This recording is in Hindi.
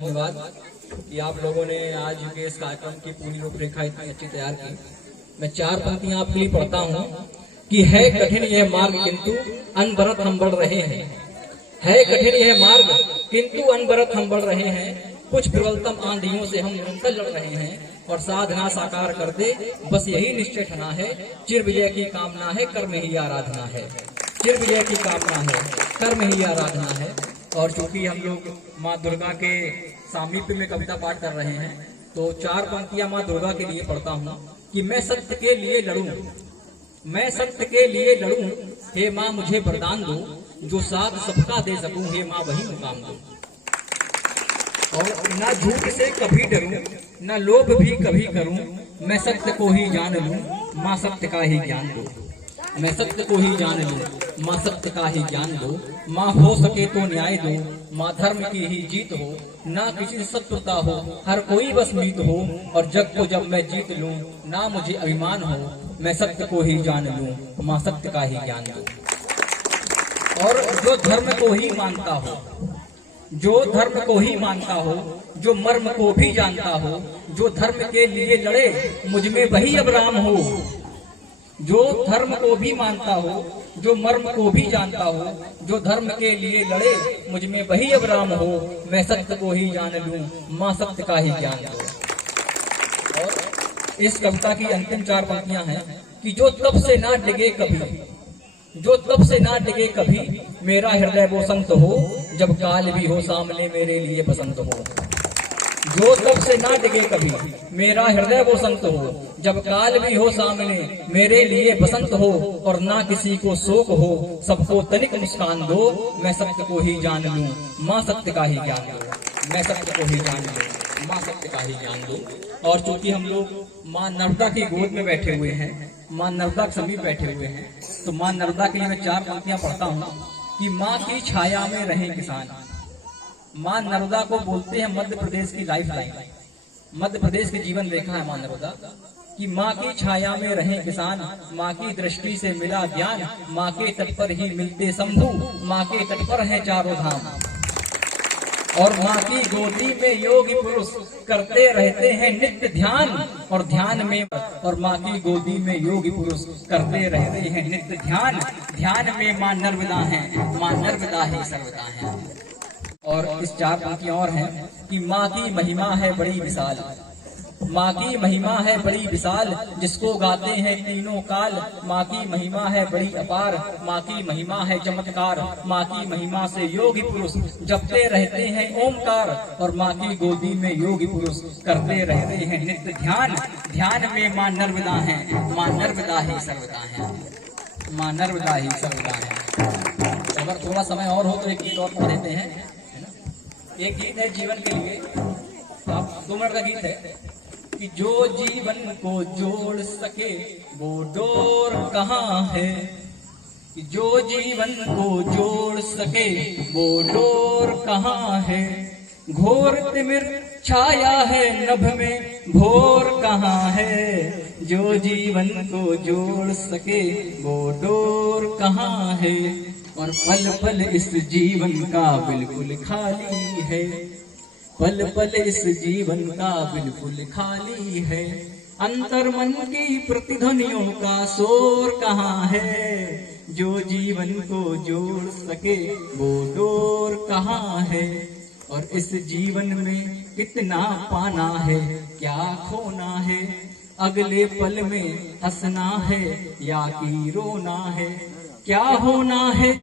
धन्यवाद कि आप लोगों ने आज के इस कार्यक्रम की पूरी रूपरेखा इतनी अच्छी तैयार की। मैं चार पंक्तियां आपके लिए पढ़ता हूं कि है कठिन यह मार्ग किंतु अनवरत हम बढ़ रहे हैं। है कठिन यह मार्ग किंतु अनवरत हम बढ़ रहे हैं। कुछ प्रबलतम आंधियों से हम निरंतर लड़ रहे हैं और साधना साकार कर दे बस यही निश्चय ठना है। चिर विजय की कामना है, कर्म ही आराधना है। चिर विजय की कामना है, कर्म ही आराधना है। और चूंकि हम लोग माँ दुर्गा के सामीप्य में कविता पाठ कर रहे हैं तो चार पंक्तियां माँ दुर्गा के लिए पढ़ता हूँ कि मैं सत्य के लिए लड़ूं, मैं सत्य के लिए लड़ूं, हे माँ मुझे वरदान दो, जो साथ सबका दे सकूं, हे माँ वही मुकाम दो। और न झूठ से कभी डरूं, न लोभ भी कभी करूं, मैं सत्य को ही जान लूं, माँ सत्य का ही ज्ञान दो। मैं सत्य को ही जान लूं, माँ सत्य का ही ज्ञान दो। माँ हो सके तो न्याय दो, माँ धर्म की ही जीत हो, ना किसी शत्रुता हो, हर कोई बस मीत हो। और जग को जब मैं जीत लूं, ना मुझे अभिमान हो, मैं सत्य को ही जान लूं, माँ सत्य का ही ज्ञान दो। और जो धर्म को ही मानता हो, जो धर्म को ही मानता हो, जो मर्म को भी जानता हो, जो धर्म के लिए लड़े मुझ में वही अब राम हो। जो धर्म को भी मानता हो, जो मर्म को भी जानता हो, जो धर्म के लिए लड़े मुझ में वही अब राम हो। मैं सत्य को ही जान लूं, माँ सत्य का ही ज्ञान दो। और इस कविता की अंतिम चार पंक्तियां हैं कि जो तब से ना डिगे कभी, जो तब से ना डिगे कभी, मेरा हृदय वो संत हो, जब काल भी हो सामने मेरे लिए बसंत हो। जो तब से ना डिगे कभी, मेरा हृदय वो संत हो, जब काल भी हो सामने मेरे लिए बसंत हो। और ना किसी को शोक हो, सबको तनिक मुस्कान दो, मैं सत्य को ही जान लूं, माँ सत्य का ही ज्ञान दो। मैं सत्य को ही जान लूं, माँ सत्य का ही ज्ञान दो। और चूंकि हम लोग माँ नर्मदा की गोद में बैठे हुए हैं, माँ नर्मदा के समीप बैठे हुए हैं, तो माँ नर्मदा के लिए मैं चार पंक्तियां पढ़ता हूँ कि माँ की छाया में रहे किसान। माँ नर्मदा को बोलते हैं मध्य प्रदेश की लाइफ लाइन। मध्य प्रदेश की जीवन रेखा है माँ नर्मदा कि माँ की छाया में रहे किसान, माँ की दृष्टि से मिला ज्ञान, माँ के तट पर ही मिलते शंभू, माँ के तट पर है चारों धाम। और माँ की गोदी में योगी पुरुष करते रहते हैं नित्य ध्यान, और ध्यान में, और माँ की गोदी में योगी पुरुष करते रहते हैं नित्य ध्यान। ध्यान में माँ नर्मदा है, माँ नर्मदा ही सर्वदा है। और इस चार पंक्तियां और हैं कि माँ की महिमा है बड़ी विशाल, माँ की महिमा है बड़ी विशाल, जिसको गाते हैं तीनों काल। माँ की महिमा है बड़ी अपार, माँ की महिमा है चमत्कार, माँ की महिमा से योगी पुरुष जपते रहते हैं ओमकार। और माँ की गोदी में योगी पुरुष करते रहते हैं नित्य ध्यान। ध्यान में माँ नर्मदा है, माँ नर्मदा ही सर्वदा है, माँ नर्मदा ही सर्वदा है। अगर थोड़ा समय और हो तो एक गीत और पढ़ देते हैं। एक गीत है जीवन के लिए, आप 2 मिनट का गीत है कि जो जीवन को जोड़ सके वो डोर कहाँ है, कि जो जीवन को जोड़ सके वो डोर कहाँ है। घोर तिमिर छाया है नभ में, भोर कहाँ है, जो जीवन को जोड़ सके वो डोर कहाँ है। और पल पल इस जीवन का बिल्कुल खाली है, पल पल इस जीवन का बिल्कुल खाली है। अंतर मन की प्रतिध्वनियों का शोर कहाँ है, जो जीवन को जोड़ सके वो डोर कहाँ है। और इस जीवन में कितना पाना है, क्या खोना है, अगले पल में हंसना है या कि रोना है, क्या होना है।